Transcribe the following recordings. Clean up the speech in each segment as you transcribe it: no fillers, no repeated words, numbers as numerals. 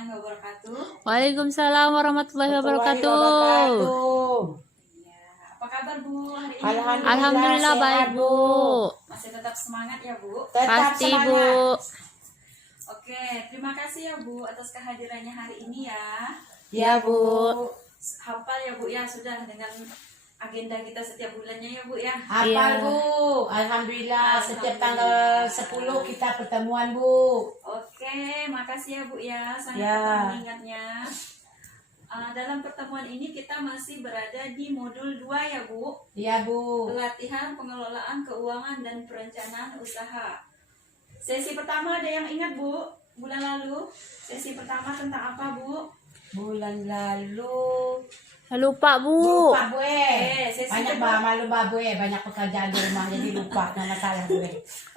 warahmatullahi wabarakatuh. Waalaikumsalam warahmatullahi wabarakatuh. Ya, apa kabar Bu hari ini? Alhamdulillah baik Bu. Masih tetap semangat ya Bu? Pasti Bu. Oke, terima kasih ya Bu atas kehadirannya hari ini ya. Ya Bu. Hafal ya Bu ya sudah dengan agenda kita setiap bulannya ya Bu ya. Hafal Bu, alhamdulillah setiap tanggal 10 kita pertemuan Bu. Oke, makasih ya Bu ya, sangat Ya. mengingatnya. Dalam pertemuan ini kita masih berada di modul 2 ya Bu. Iya Bu. Pelatihan pengelolaan keuangan dan perencanaan usaha. Sesi pertama ada yang ingat Bu? Bulan lalu sesi pertama tentang apa Bu? Bulan lalu Lupa Bu. lupa Bu. sesi Banyak kedua. malu Bu, banyak pekerjaan di rumah jadi lupa, nggak masalah Bu.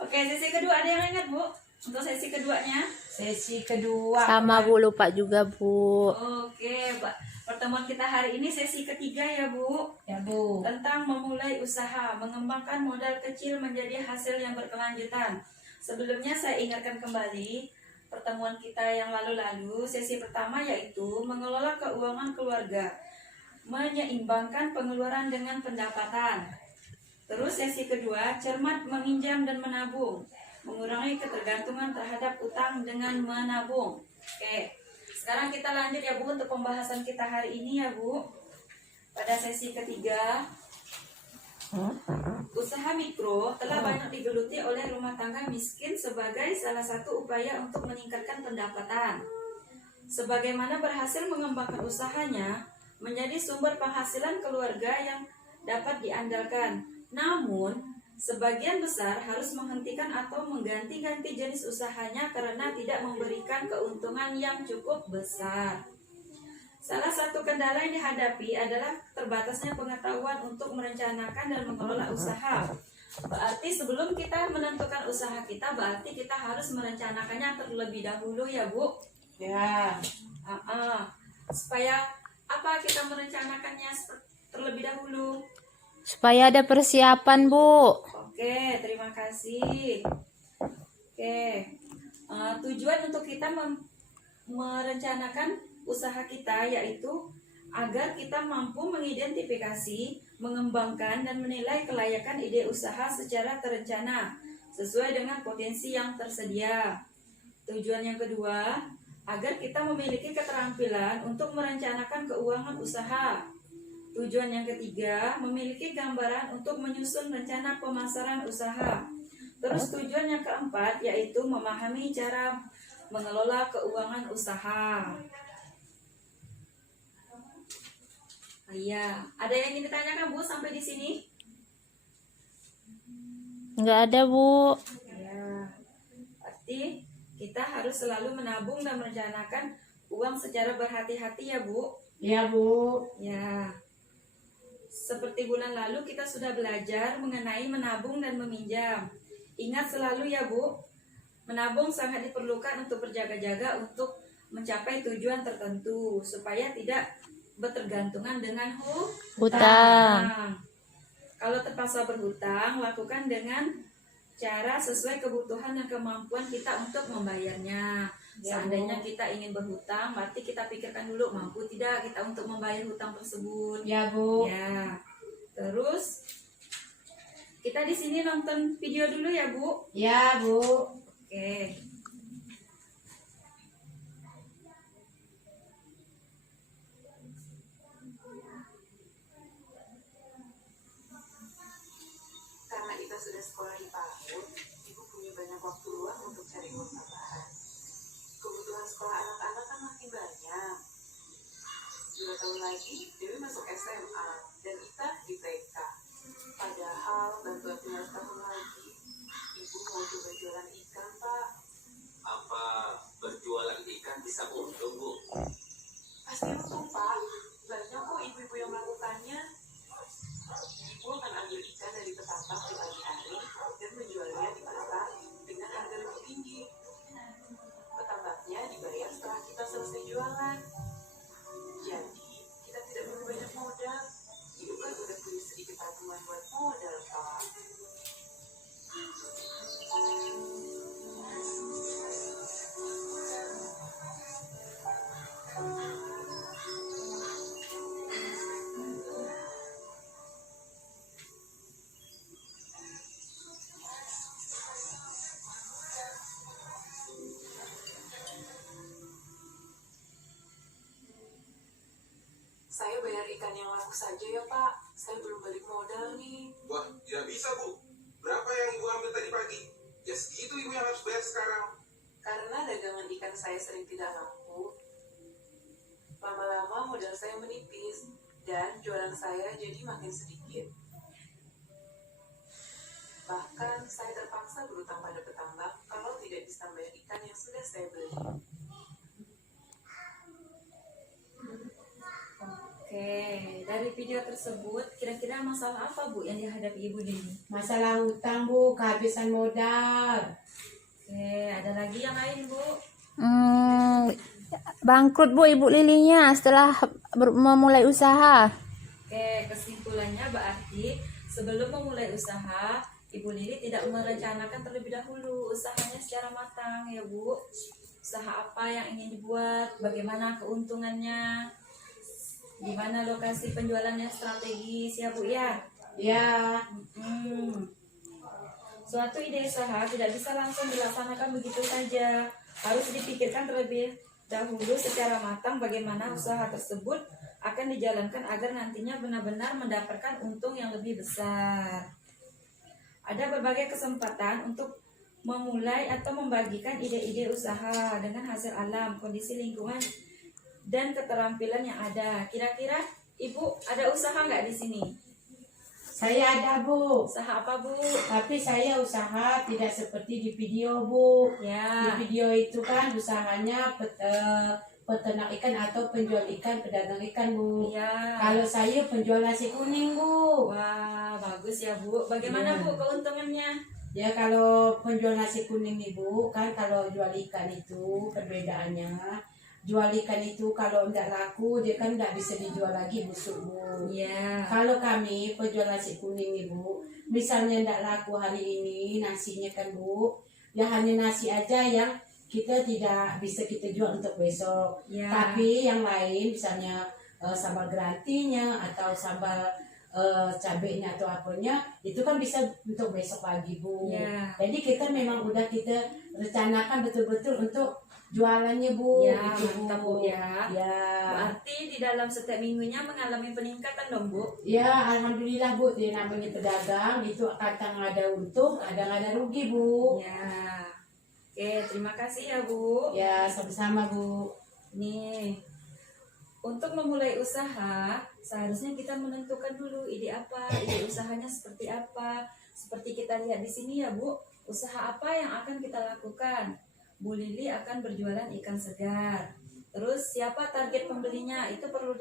Oke, sesi kedua ada yang ingat Bu? Untuk sesi keduanya? Sesi kedua Sama Bu, lupa juga Bu. Oke, pertemuan kita hari ini sesi ketiga ya Bu. ya Bu. Tentang memulai usaha, mengembangkan modal kecil menjadi hasil yang berkelanjutan. Sebelumnya saya ingatkan kembali pertemuan kita yang lalu-lalu. Sesi pertama yaitu mengelola keuangan keluarga, menyeimbangkan pengeluaran dengan pendapatan. Terus sesi kedua, cermat meminjam dan menabung, mengurangi ketergantungan terhadap utang dengan menabung. Oke, sekarang kita lanjut ya Bu untuk pembahasan kita hari ini ya Bu. Pada sesi ketiga, usaha mikro telah banyak digeluti oleh rumah tangga miskin sebagai salah satu upaya untuk meningkatkan pendapatan. Sebagaimana berhasil mengembangkan usahanya menjadi sumber penghasilan keluarga yang dapat diandalkan. Namun, sebagian besar harus menghentikan atau mengganti-ganti jenis usahanya karena tidak memberikan keuntungan yang cukup besar. Salah satu kendala yang dihadapi adalah terbatasnya pengetahuan untuk merencanakan dan mengelola usaha. Berarti sebelum kita menentukan usaha kita, berarti kita harus merencanakannya terlebih dahulu ya Bu. Ya. Supaya apa kita merencanakannya terlebih dahulu? Supaya ada persiapan Bu. Oke, terima kasih. Oke, tujuan untuk kita merencanakan usaha kita yaitu agar kita mampu mengidentifikasi, mengembangkan, dan menilai kelayakan ide usaha secara terencana sesuai dengan potensi yang tersedia. Tujuan yang kedua, agar kita memiliki keterampilan untuk merencanakan keuangan usaha. Tujuan yang ketiga, memiliki gambaran untuk menyusun rencana pemasaran usaha. Terus tujuan yang keempat yaitu memahami cara mengelola keuangan usaha. Iya, ada yang ingin ditanyakan Bu sampai di sini? Enggak ada Bu. Ya, pasti kita harus selalu menabung dan merencanakan uang secara berhati-hati ya Bu. Ya Bu. Ya, seperti bulan lalu kita sudah belajar mengenai menabung dan meminjam. Ingat selalu ya Bu, menabung sangat diperlukan untuk berjaga-jaga untuk mencapai tujuan tertentu supaya tidak bertergantungan dengan Hutang. Kalau terpaksa berhutang, lakukan dengan cara sesuai kebutuhan dan kemampuan kita untuk membayarnya. Seandainya kita ingin berhutang, berarti kita pikirkan dulu mampu tidak kita untuk membayar hutang tersebut. Ya Bu. Ya. Terus kita di sini nonton video dulu ya Bu. Ya Bu. Oke. Karena kita sudah sekolah di PAUD, Ibu punya banyak waktu luang untuk cari uang tambahan. Kebutuhan sekolah anak-anak kan makin banyak. 2 tahun lagi, Dewi masuk SMA dan Ita di TK. Padahal baru 12 tahun lagi, Ibu mau coba jualan ikan, Pak. Apa berjualan ikan bisa untung, Bu? Pasti untung, Pak. Banyak kok ibu-ibu yang melakukannya. Ibu akan ambil ikan dari petambak di pagi hari dan menjualnya di pasar dengan harga lebih tinggi. Petambaknya dibayar setelah kita selesai jualan. Jadi, kita tidak perlu banyak modal. Ibu kan udah punya sedikit tabungan buat modal, Pak. ikan yang laku saja ya Pak. Saya belum balik modal nih. Wah, tidak bisa Bu. Berapa yang Ibu ambil tadi pagi? Ya segitu Ibu yang harus bayar sekarang. Karena dagangan ikan saya sering tidak laku, lama-lama modal saya menipis dan jualan saya jadi makin sedikit. Bahkan saya terpaksa berutang pada petambak kalau tidak bisa bayar ikan yang sudah saya beli. Oke, dari video tersebut kira-kira masalah apa Bu yang dihadapi Ibu Lili? Masalah hutang Bu, kehabisan modal. Oke, ada lagi yang lain Bu? Bangkrut Bu Ibu Lilinya setelah memulai usaha. Oke, kesimpulannya berarti sebelum memulai usaha, Ibu Lili tidak merencanakan terlebih dahulu usahanya secara matang ya Bu. Usaha apa yang ingin dibuat, bagaimana keuntungannya, di mana lokasi penjualannya strategis ya Bu ya. Ya, Suatu ide usaha tidak bisa langsung dilaksanakan begitu saja. Harus dipikirkan terlebih dahulu secara matang bagaimana usaha tersebut akan dijalankan agar nantinya benar-benar mendapatkan untung yang lebih besar. Ada berbagai kesempatan untuk memulai atau membagikan ide-ide usaha dengan hasil alam, kondisi lingkungan, dan keterampilan yang ada. Kira-kira Ibu ada usaha nggak di sini? saya ada Bu. Usaha apa Bu? Tapi saya usaha tidak seperti di video Bu. Ya. Di video itu kan usahanya peternak ikan atau penjual ikan, pedagang ikan Bu. Iya. Kalau saya penjual nasi kuning Bu. Wah, bagus ya Bu. Bagaimana Iya. Bu keuntungannya? Ya kalau penjual nasi kuning nih Bu, kan kalau jual ikan itu perbedaannya. Jual ikan itu kalau enggak laku dia kan enggak bisa dijual lagi busuk Bu. Iya. Kalau kami penjual nasi kuning nih Bu, misalnya enggak laku hari ini nasinya kan Bu, ya hanya nasi aja yang kita tidak bisa kita jual untuk besok. Iya. Tapi yang lain misalnya sambal gerantinya atau sambal cabenya atau apanya itu kan bisa untuk besok pagi Bu. Iya. Jadi kita memang udah kita rencanakan betul-betul untuk jualannya Bu. Ya, gitu, mantap Bu ya. Ya. Berarti di dalam setiap minggunya mengalami peningkatan dong Bu. Ya, alhamdulillah Bu, dia namanya pedagang itu kadang ada untung, kadang ada rugi Bu. Ya. Oke, terima kasih ya Bu. Ya, sama-sama Bu. Nih, untuk memulai usaha, seharusnya kita menentukan dulu ide apa, ide usahanya seperti apa. Seperti kita lihat di sini ya Bu, usaha apa yang akan kita lakukan? Bu Lili akan berjualan ikan segar. Terus siapa target pembelinya? Itu perlu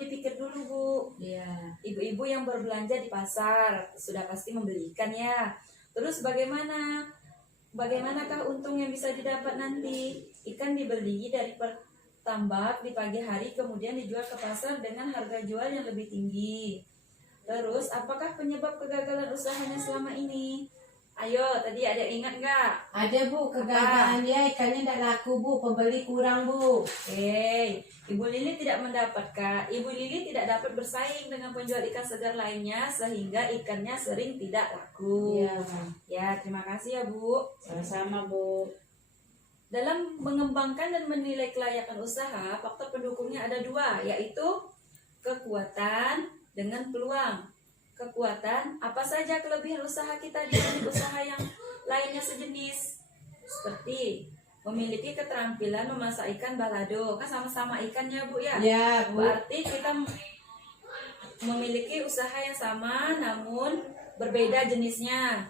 dipikir dulu Bu. Ya. Ibu-ibu yang berbelanja di pasar sudah pasti membeli ikan ya. Terus bagaimanakah untung yang bisa didapat nanti? Ikan dibeli dari tambak di pagi hari kemudian dijual ke pasar dengan harga jual yang lebih tinggi. Terus apakah penyebab kegagalan usahanya selama ini? Ayo, tadi ada yang ingat nggak? Ada Bu, kegagalan dia ikannya tidak laku Bu, pembeli kurang Bu. Ibu Lili tidak dapat bersaing dengan penjual ikan segar lainnya sehingga ikannya sering tidak laku. Iya. Ya, terima kasih ya Bu. Sama-sama Bu. Dalam mengembangkan dan menilai kelayakan usaha, faktor pendukungnya ada dua, yaitu kekuatan dengan peluang. Kekuatan, apa saja kelebihan usaha kita dibanding usaha yang lainnya sejenis? Seperti memiliki keterampilan memasak ikan balado, kan sama-sama ikannya Bu ya? Ya Bu. Berarti kita memiliki usaha yang sama namun berbeda jenisnya.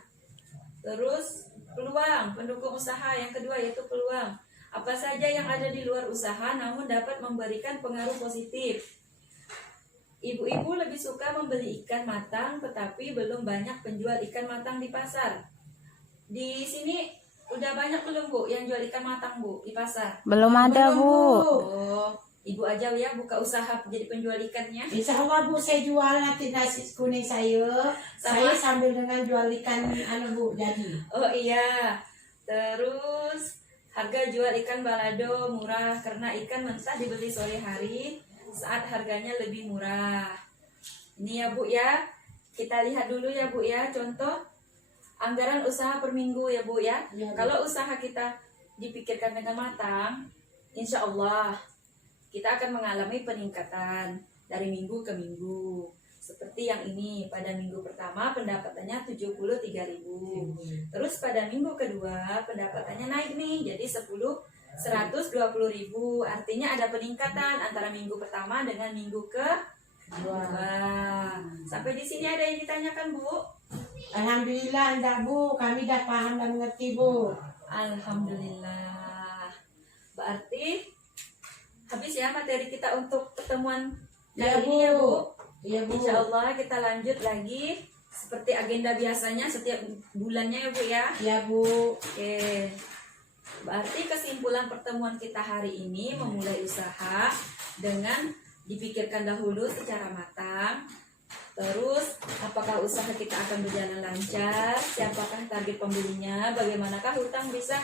Terus peluang, pendukung usaha yang kedua yaitu peluang. Apa saja yang ada di luar usaha namun dapat memberikan pengaruh positif. Ibu-ibu lebih suka membeli ikan matang tetapi belum banyak penjual ikan matang di pasar. Di sini udah banyak belum Bu yang jual ikan matang Bu di pasar? Belum ada Bu. Oh, Ibu aja ya buka usaha jadi penjual ikannya. Insya Allah Bu, saya jual nanti nasi kuning saya. Saya sambil dengan jual ikan Bu jadi. Oh iya. Terus harga jual ikan balado murah karena ikan mentah dibeli sore hari saat harganya lebih murah. Ini ya Bu ya. Kita lihat dulu ya Bu ya contoh anggaran usaha per minggu ya Bu ya. Ya, Bu. Kalau usaha kita dipikirkan dengan matang, insya Allah kita akan mengalami peningkatan dari minggu ke minggu. Seperti yang ini, pada minggu pertama pendapatannya 73.000. Terus pada minggu kedua pendapatannya naik nih jadi 120.000. Artinya ada peningkatan antara minggu pertama dengan minggu kedua. Sampai di sini ada yang ditanyakan, Bu? Alhamdulillah enggak Bu, kami dah paham dan mengerti Bu. Alhamdulillah. Berarti habis ya materi kita untuk pertemuan Ya kali ini ya, Bu. Iya Bu. Insya Allah kita lanjut lagi seperti agenda biasanya setiap bulannya ya, Bu ya. Ya Bu. Oke. Berarti kesimpulan pertemuan kita hari ini memulai usaha dengan dipikirkan dahulu secara matang. Terus apakah usaha kita akan berjalan lancar? Siapakah target pembelinya? Bagaimanakah hutang bisa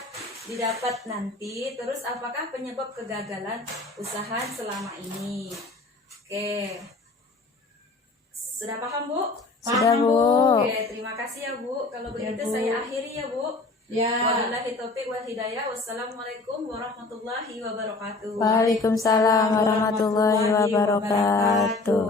didapat nanti? Terus apakah penyebab kegagalan usaha selama ini? Oke. Sudah paham, Bu? Sudah, Paham, Bu. Oke, terima kasih ya, Bu. Kalau Ya, begitu Bu. saya akhiri ya, Bu. Ya. Wabillahi taufiq wal hidayah. Wassalamualaikum warahmatullahi wabarakatuh. Waalaikumsalam warahmatullahi wabarakatuh.